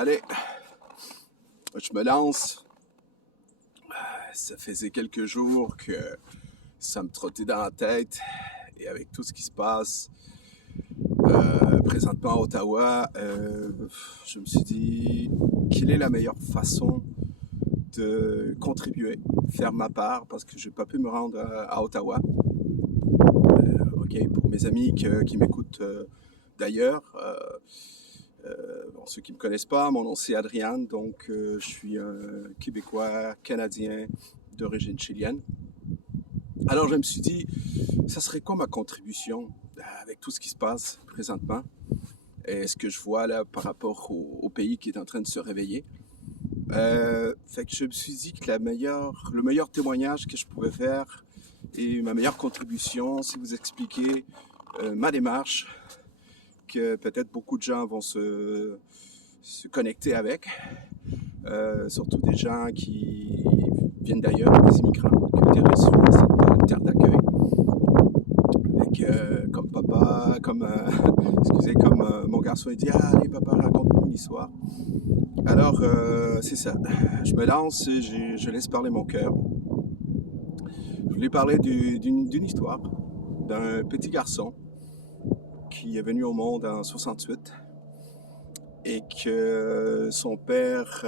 Allez, je me lance. Ça faisait quelques jours que ça me trottait dans la tête. Et avec tout ce qui se passe présentement à Ottawa, je me suis dit, quelle est la meilleure façon de contribuer, faire ma part, parce que je n'ai pas pu me rendre à Ottawa. OK, pour mes amis qui m'écoutent d'ailleurs, bon, ceux qui ne me connaissent pas, mon nom c'est Adrian, donc je suis un Québécois, Canadien d'origine chilienne. Alors je me suis dit, ça serait quoi ma contribution avec tout ce qui se passe présentement et ce que je vois là par rapport au pays qui est en train de se réveiller. Fait que je me suis dit que le meilleur témoignage que je pouvais faire et ma meilleure contribution, c'est vous expliquer ma démarche, que peut-être beaucoup de gens vont se connecter avec, surtout des gens qui viennent d'ailleurs, des immigrants qui ont été reçus dans cette terre d'accueil. Comme papa, comme mon garçon il dit, ah, allez papa, raconte-nous une histoire. Alors, c'est ça, je me lance et je laisse parler mon cœur. Je voulais parler d'une histoire d'un petit garçon qui est venu au monde en 68 et que son père,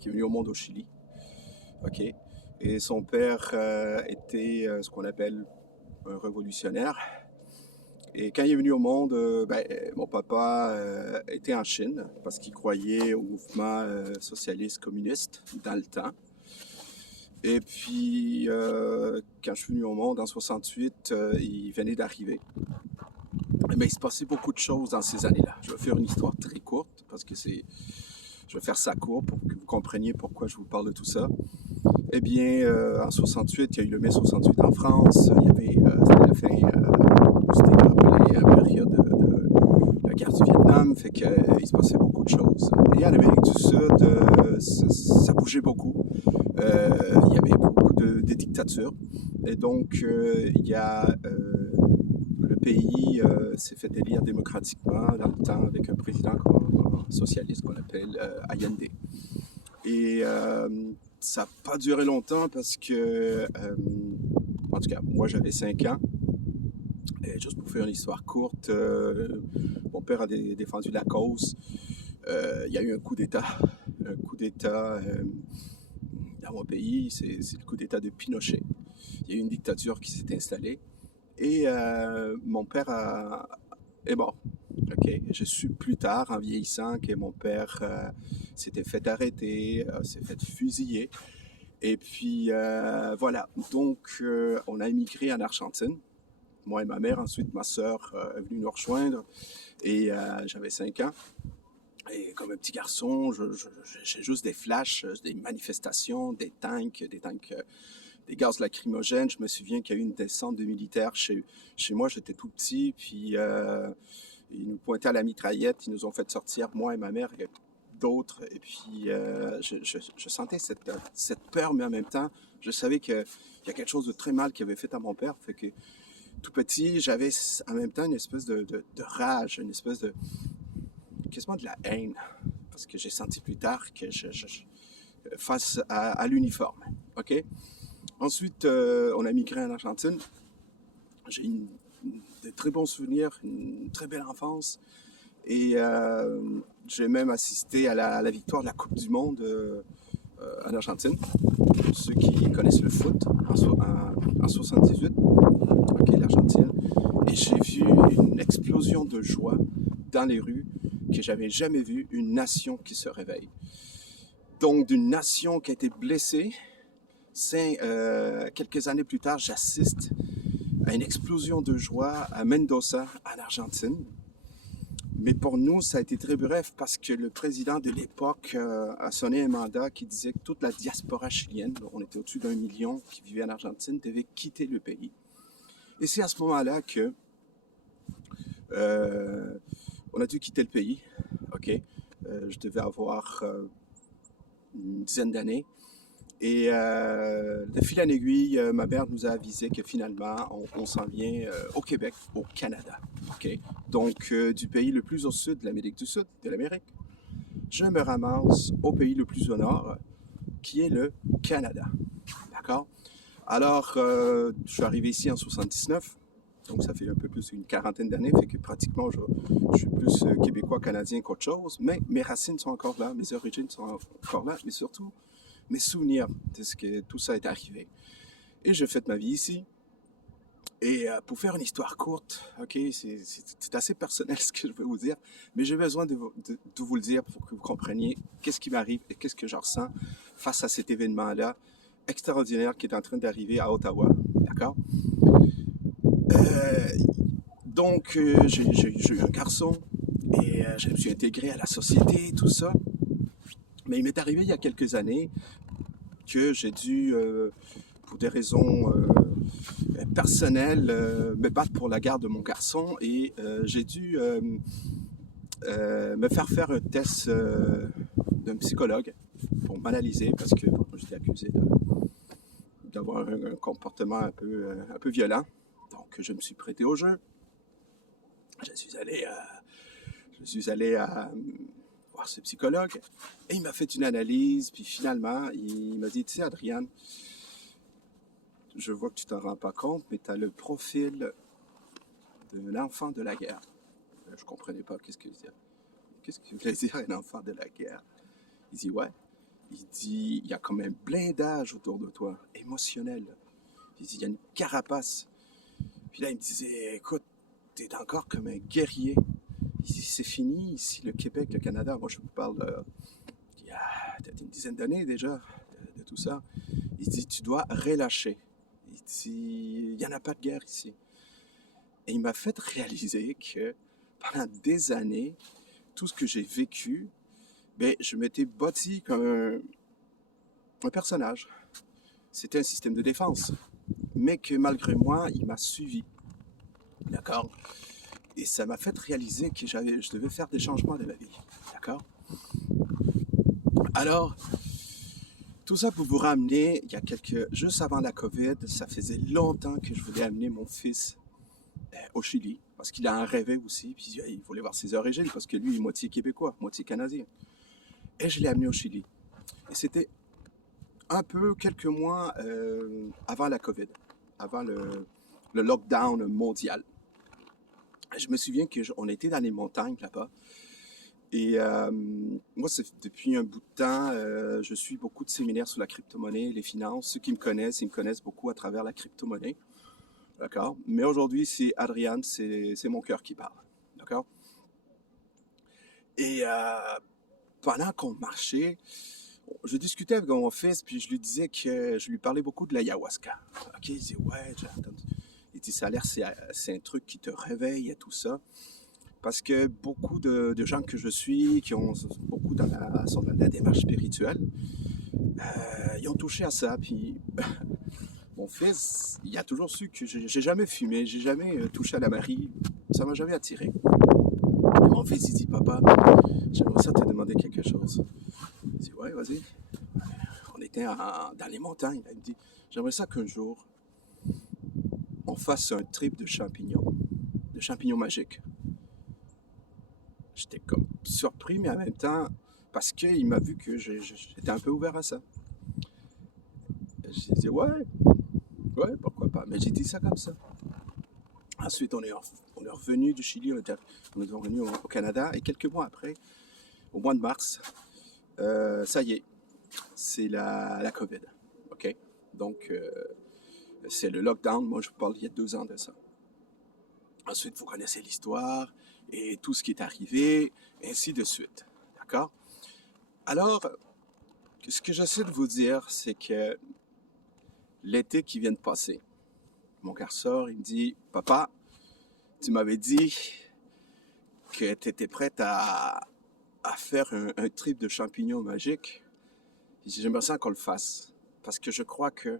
qui est venu au monde au Chili, OK, et son père était ce qu'on appelle un révolutionnaire. Et quand il est venu au monde, mon papa était en Chine parce qu'il croyait au mouvement socialiste communiste dans le temps. Et puis, quand je suis venu au monde en 68, il venait d'arriver. Mais il se passait beaucoup de choses dans ces années-là. Je vais faire une histoire très courte parce que je vais faire ça court pour que vous compreniez pourquoi je vous parle de tout ça. Eh bien, en 68, il y a eu le mai 68 en France. Il y avait, c'était la fin, c'était rappelé la période de la guerre du Vietnam, fait qu'il se passait beaucoup de choses. Et en Amérique du Sud, ça bougeait beaucoup. Il y avait beaucoup de dictatures. Et donc, il y a le pays s'est fait élire démocratiquement dans le temps avec un président socialiste qu'on appelle Allende. Et ça n'a pas duré longtemps parce que, en tout cas, moi j'avais 5 ans. Et juste pour faire une histoire courte, mon père a défendu la cause. Il y a eu un coup d'État. Un coup d'État dans mon pays, c'est le coup d'État de Pinochet. Il y a eu une dictature qui s'est installée. Et mon père est mort. Okay. Je suis plus tard, en vieillissant, que mon père s'était fait arrêter, s'est fait fusiller. Et puis, voilà. Donc, on a émigré en Argentine. Moi et ma mère. Ensuite, ma sœur est venue nous rejoindre. Et j'avais 5 ans. Et comme un petit garçon, j'ai juste des flashs, des manifestations, des tanks, des gaz lacrymogènes. Je me souviens qu'il y a eu une descente de militaires chez moi. J'étais tout petit, puis ils nous pointaient à la mitraillette. Ils nous ont fait sortir, moi et ma mère, et d'autres. Et puis, je sentais cette peur, mais en même temps, je savais qu'il y a quelque chose de très mal qui avait fait à mon père. Fait que, tout petit, j'avais en même temps une espèce de rage, une espèce de... quasiment de la haine. Parce que j'ai senti plus tard que face à l'uniforme. OK? Ensuite, on a migré en Argentine. J'ai de très bons souvenirs, une très belle enfance. Et j'ai même assisté à la victoire de la Coupe du Monde en Argentine. Pour ceux qui connaissent le foot, en 78, OK, l'Argentine. Et j'ai vu une explosion de joie dans les rues que j'avais jamais vu, une nation qui se réveille. Donc, d'une nation qui a été blessée, quelques années plus tard, j'assiste à une explosion de joie à Mendoza, en Argentine. Mais pour nous, ça a été très bref parce que le président de l'époque a sonné un mandat qui disait que toute la diaspora chilienne, on était au-dessus d'1 million qui vivait en Argentine, devait quitter le pays. Et c'est à ce moment-là que on a dû quitter le pays. OK? Je devais avoir une dizaine d'années. Et de fil en aiguille, ma mère nous a avisé que finalement, on s'en vient au Québec, au Canada. OK? Donc, du pays le plus au sud de l'Amérique du Sud, de l'Amérique. je me ramasse au pays le plus au nord, qui est le Canada. D'accord? Alors, je suis arrivé ici en 79, donc ça fait un peu plus d'une quarantaine d'années, fait que pratiquement je suis plus québécois, canadien qu'autre chose, mais mes racines sont encore là, mes origines sont encore là, mais surtout mes souvenirs de ce que tout ça est arrivé. Et j'ai fait ma vie ici. Et pour faire une histoire courte, ok, c'est assez personnel ce que je vais vous dire, mais j'ai besoin de vous le dire pour que vous compreniez qu'est-ce qui m'arrive et qu'est-ce que je ressens face à cet événement-là extraordinaire qui est en train d'arriver à Ottawa. D'accord? Euh, j'ai eu un garçon et je me suis intégré à la société, tout ça. Mais il m'est arrivé il y a quelques années que j'ai dû, pour des raisons personnelles, me battre pour la garde de mon garçon et j'ai dû me faire un test d'un psychologue pour m'analyser parce que bon, j'étais accusé d'avoir un comportement un peu violent. Donc, je me suis prêté au jeu. Je suis allé, voir ce psychologue et il m'a fait une analyse. Puis finalement, il m'a dit, tu sais, Adrian, je vois que tu t'en rends pas compte, mais tu as le profil de l'enfant de la guerre. Je comprenais pas qu'est-ce que voulait dire un enfant de la guerre. Il dit, ouais. Il dit, il y a comme un blindage autour de toi, émotionnel. Il dit, il y a une carapace. Puis là, il me disait, écoute, t'es encore comme un guerrier. Il dit, c'est fini, ici, le Québec, le Canada. Moi, je vous parle il y a peut-être une dizaine d'années déjà de tout ça. Il dit, tu dois relâcher. Il dit, il n'y en a pas de guerre ici. Et il m'a fait réaliser que pendant des années, tout ce que j'ai vécu, ben, je m'étais bâti comme un personnage. C'était un système de défense. Mais que malgré moi, il m'a suivi. D'accord? Et ça m'a fait réaliser que je devais faire des changements de ma vie. D'accord? Alors, tout ça pour vous ramener, juste avant la COVID, ça faisait longtemps que je voulais amener mon fils au Chili, parce qu'il en rêvait aussi, puis il voulait voir ses origines, parce que lui, il est moitié québécois, moitié canadien. Et je l'ai amené au Chili. Et c'était un peu quelques mois avant la COVID, avant le lockdown mondial. Je me souviens qu'on était dans les montagnes là-bas. Et moi, depuis un bout de temps, je suis beaucoup de séminaires sur la crypto-monnaie, les finances. Ceux qui me connaissent, ils me connaissent beaucoup à travers la crypto-monnaie. D'accord? Mais aujourd'hui, c'est Adrian, c'est mon cœur qui parle. D'accord? Et pendant qu'on marchait, je discutais avec mon fils, puis je lui disais que je lui parlais beaucoup de l'ayahuasca. OK, il dit, ouais, j'ai entendu. Il dit, ça a l'air, c'est un truc qui te réveille et tout ça. Parce que beaucoup de gens que je suis, qui ont beaucoup sont dans la démarche spirituelle, ils ont touché à ça. Puis mon fils, il a toujours su que j'ai jamais fumé, j'ai jamais touché à la Marie, ça m'a jamais attiré. Et mon fils, il dit, papa, j'aimerais ça te demander quelque chose. Il dit, ouais, vas-y. On était dans les montagnes. Il me dit, j'aimerais ça qu'un jour, on fasse un trip de champignons magiques. J'étais comme surpris, mais en même temps, parce qu'il m'a vu que j'étais un peu ouvert à ça. J'ai dit, ouais, pourquoi pas. Mais j'ai dit ça comme ça. Ensuite, on est revenu du Chili, on est revenu au Canada, et quelques mois après, au mois de mars, ça y est, c'est la COVID. OK? Donc, c'est le lockdown. Moi, je vous parle il y a 2 ans de ça. Ensuite, vous connaissez l'histoire et tout ce qui est arrivé, ainsi de suite. D'accord? Alors, ce que j'essaie de vous dire, c'est que l'été qui vient de passer, mon garçon, il me dit, papa, tu m'avais dit que tu étais prête à faire un trip de champignons magiques. J'aimerais ça qu'on le fasse, parce que je crois que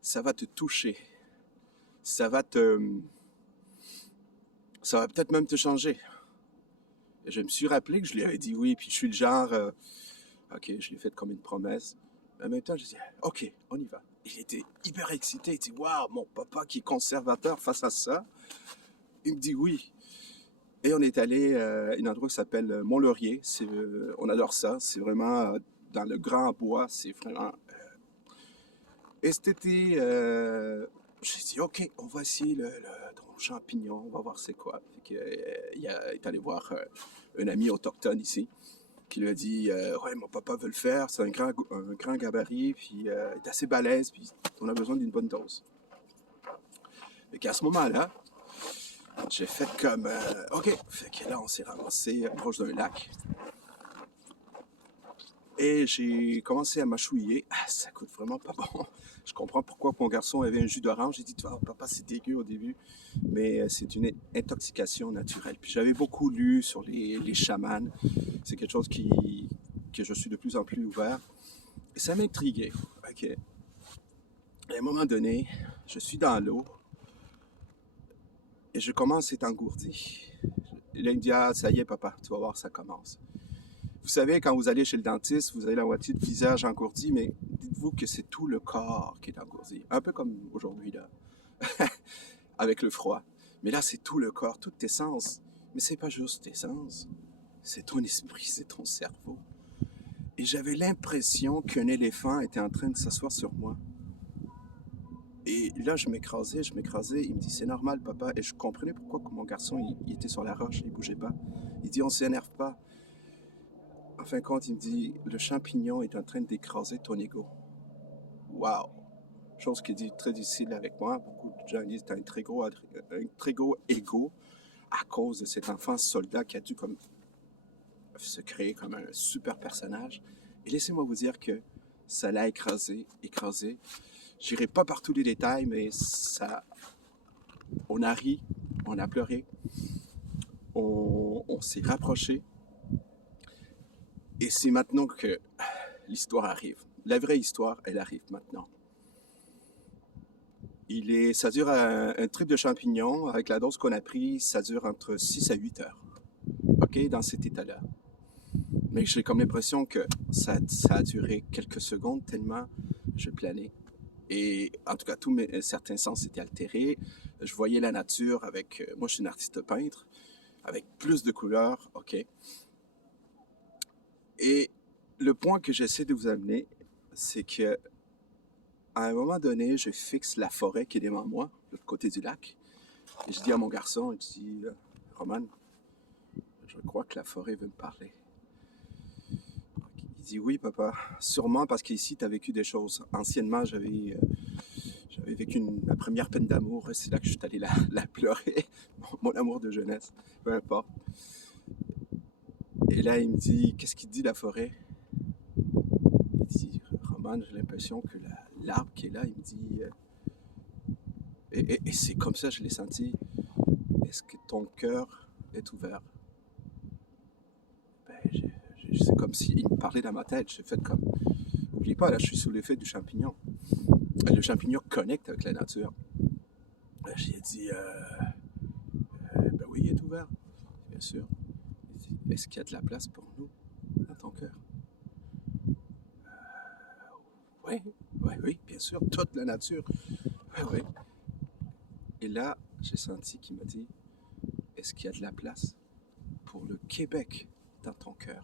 ça va te toucher. Ça va peut-être même te changer. Et je me suis rappelé que je lui avais dit oui, puis je suis le genre, OK, je lui ai fait comme une promesse. Mais en même temps, je dis, OK, on y va. Il était hyper excité. Il dit, waouh, mon papa qui est conservateur face à ça, il me dit oui. Et on est allé à un endroit qui s'appelle Mont-Laurier. On adore ça. C'est vraiment dans le grand bois. C'est vraiment. Et cet été, j'ai dit, OK, on va essayer le tronc champignon. On va voir c'est quoi. Fait que, est allé voir un ami autochtone ici qui lui a dit, ouais, mon papa veut le faire. C'est un grand gabarit. Puis il est assez balèze. Puis on a besoin d'une bonne dose. Fait qu'à ce moment-là, j'ai fait comme, OK. Fait que là, on s'est ramassé proche d'un lac. Et j'ai commencé à mâchouiller. Ah, ça coûte vraiment pas bon. Je comprends pourquoi mon garçon avait un jus d'orange. J'ai dit, oh, papa, c'est dégueu au début. Mais c'est une intoxication naturelle. Puis j'avais beaucoup lu sur les chamans. C'est quelque chose que je suis de plus en plus ouvert. Et ça m'intriguait. OK. À un moment donné, je suis dans l'eau et je commence à être engourdi. Et là, il me dit, ah, ça y est, papa, tu vas voir, ça commence. Vous savez, quand vous allez chez le dentiste, vous avez la moitié du visage engourdi, mais dites-vous que c'est tout le corps qui est engourdi. Un peu comme aujourd'hui, là, avec le froid. Mais là, c'est tout le corps, toutes tes sens. Mais c'est pas juste tes sens, c'est ton esprit, c'est ton cerveau. Et j'avais l'impression qu'un éléphant était en train de s'asseoir sur moi. Et là, je m'écrasais. Il me dit, c'est normal, papa. Et je comprenais pourquoi mon garçon, il était sur la roche, il bougeait pas. Il dit, on s'énerve pas. En fin de compte, il me dit, le champignon est en train d'écraser ton ego. Wow! Chose qui est très difficile avec moi. Beaucoup de gens disent, tu as un très gros ego à cause de cet enfant soldat qui a dû comme se créer comme un super personnage. Et laissez-moi vous dire que ça l'a écrasé, écrasé. J'irai pas par tous les détails, mais ça, on a ri, on a pleuré, on s'est rapprochés. Et c'est maintenant que l'histoire arrive. La vraie histoire, elle arrive maintenant. Ça dure un trip de champignons. Avec la dose qu'on a pris, ça dure entre 6 à 8 heures. OK, dans cet état-là. Mais j'ai comme l'impression que ça a duré quelques secondes tellement je planais. Et en tout cas, certains sens étaient altérés. Je voyais la nature avec... moi, je suis un artiste peintre, avec plus de couleurs, OK. Et le point que j'essaie de vous amener, c'est que à un moment donné, je fixe la forêt qui est devant moi, de l'autre côté du lac. Et je dis à mon garçon, je dis, Roman, je crois que la forêt veut me parler. Il dit, oui, papa, sûrement parce qu'ici, tu as vécu des choses. Anciennement, j'avais vécu ma première peine d'amour. C'est là que je suis allé la pleurer, mon amour de jeunesse, peu importe. Et là, il me dit, qu'est-ce qu'il dit, la forêt? Il dit, Roman, j'ai l'impression que l'arbre qui est là, il me dit... et c'est comme ça, je l'ai senti. Est-ce que ton cœur est ouvert? Ben, c'est comme s'il me parlait dans ma tête. J'ai fait comme... N'oublie pas, là, je suis sous l'effet du champignon. Le champignon connecte avec la nature. J'ai dit, ben oui, il est ouvert, bien sûr. Il dit, est-ce qu'il y a de la place pour nous dans ton cœur? Oui, oui, oui, bien sûr, toute la nature. Oui, oui. Et là, j'ai senti qu'il m'a dit, est-ce qu'il y a de la place pour le Québec dans ton cœur?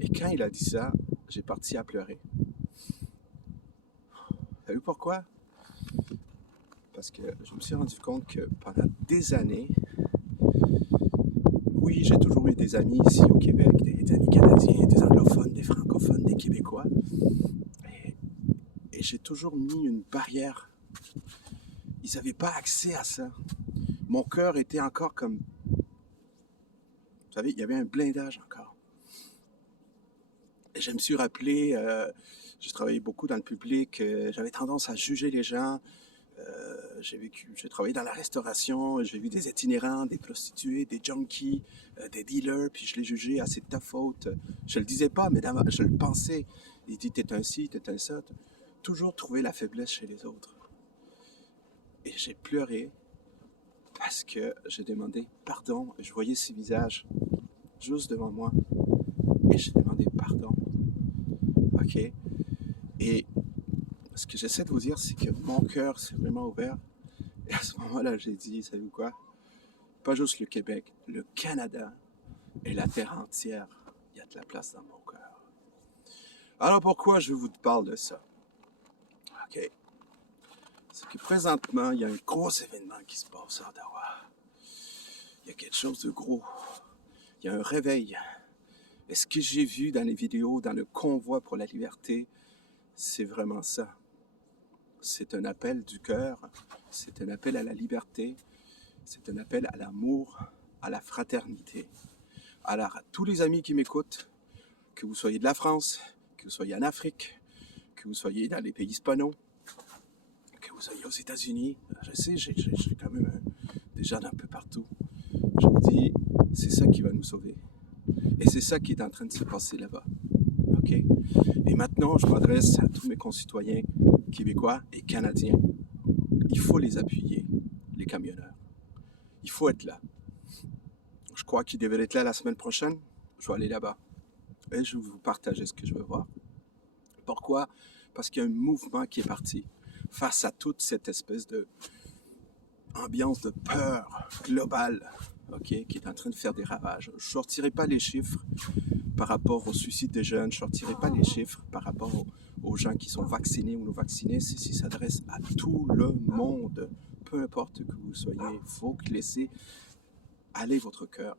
Et quand il a dit ça, j'ai parti à pleurer. Vous savez pourquoi? Parce que je me suis rendu compte que pendant des années, oui, j'ai toujours eu des amis ici au Québec, des amis canadiens, des anglophones, des francophones, des Québécois. Et j'ai toujours mis une barrière. Ils n'avaient pas accès à ça. Mon cœur était encore comme... Vous savez, il y avait un blindage encore. Et je me suis rappelé, j'ai travaillé beaucoup dans le public, j'avais tendance à juger les gens. J'ai travaillé dans la restauration, j'ai vu des itinérants, des prostituées, des junkies, des dealers, puis je les jugeais, ah, c'est de ta faute. Je le disais pas, mais je le pensais. Il dit, t'es un ci, t'es un ça. Toujours trouver la faiblesse chez les autres. Et j'ai pleuré parce que j'ai demandé pardon. Je voyais ces visages juste devant moi. Et j'ai demandé pardon. OK? Et ce que j'essaie de vous dire, c'est que mon cœur s'est vraiment ouvert. Et à ce moment-là, j'ai dit, savez-vous quoi? pas juste le Québec, le Canada et la terre entière. Il y a de la place dans mon cœur. Alors pourquoi je vous parle de ça? OK. C'est que présentement, il y a un gros événement qui se passe à Ottawa. Il y a quelque chose de gros. Il y a un réveil. Et ce que j'ai vu dans les vidéos, dans le convoi pour la liberté, c'est vraiment ça. C'est un appel du cœur, c'est un appel à la liberté, c'est un appel à l'amour, à la fraternité. Alors, à tous les amis qui m'écoutent, que vous soyez de la France, que vous soyez en Afrique, que vous soyez dans les pays hispanos, que vous soyez aux États-Unis, je sais, j'ai quand même des gens d'un peu partout. Je vous dis, c'est ça qui va nous sauver. Et c'est ça qui est en train de se passer là-bas. OK? Et maintenant, je m'adresse à tous mes concitoyens québécois et canadiens. Il faut les appuyer, les camionneurs. Il faut être là. Je crois qu'ils devaient être là la semaine prochaine. Je vais aller là-bas. Et je vais vous partager ce que je veux voir. Pourquoi? Parce qu'il y a un mouvement qui est parti face à toute cette espèce de ambiance de peur globale, OK, qui est en train de faire des ravages. Je ne sortirai pas les chiffres par rapport au suicide des jeunes. Je ne sortirai pas les chiffres par rapport aux gens qui sont vaccinés ou non vaccinés. Ceci s'adresse à tout le monde. Peu importe que vous soyez, il faut laisser aller votre cœur.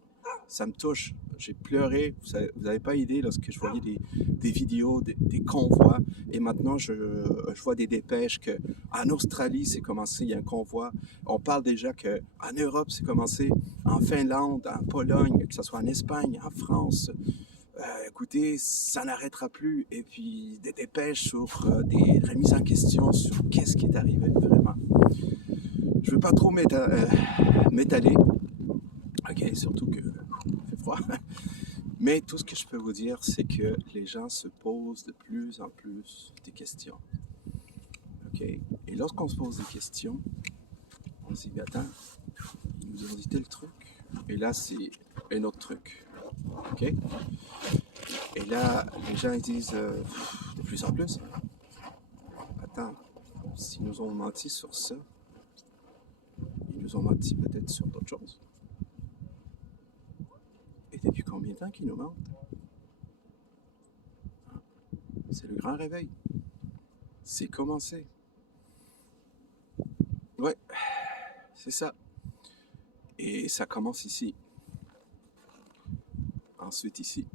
Ça me touche. J'ai pleuré. Vous n'avez pas idée lorsque je voyais des vidéos, des convois. Et maintenant, je vois des dépêches qu'en Australie, c'est commencé, il y a un convoi. On parle déjà qu'en Europe, c'est commencé, en Finlande, en Pologne, que ce soit en Espagne, en France. Écoutez, ça n'arrêtera plus. Et puis, des dépêches sur des remises en question sur qu'est-ce qui est arrivé vraiment. Je ne veux pas trop m'étaler. OK, surtout que il fait froid. Mais tout ce que je peux vous dire, c'est que les gens se posent de plus en plus des questions. OK? Et lorsqu'on se pose des questions, on se dit, attends, ils nous ont dit tel truc. Et là, c'est un autre truc. OK? Et là, les gens ils disent de plus en plus, attends, s'ils nous ont menti sur ça, ils nous ont menti peut-être sur d'autres choses. Et depuis combien de temps qu'ils nous mentent? C'est le grand réveil. C'est commencé. Ouais, c'est ça. Et ça commence ici. Ensuite ici.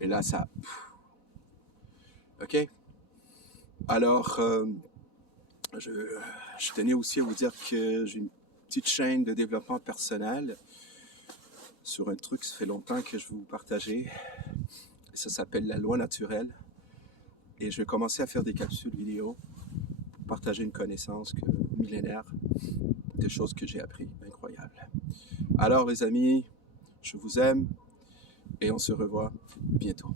Et là, ça... OK? Alors, je tenais aussi à vous dire que j'ai une petite chaîne de développement personnel sur un truc, ça fait longtemps que je veux vous partager. Ça s'appelle la loi naturelle. Et je vais commencer à faire des capsules vidéo pour partager une connaissance millénaire, des choses que j'ai appris, incroyables. Alors les amis, je vous aime et on se revoit bientôt.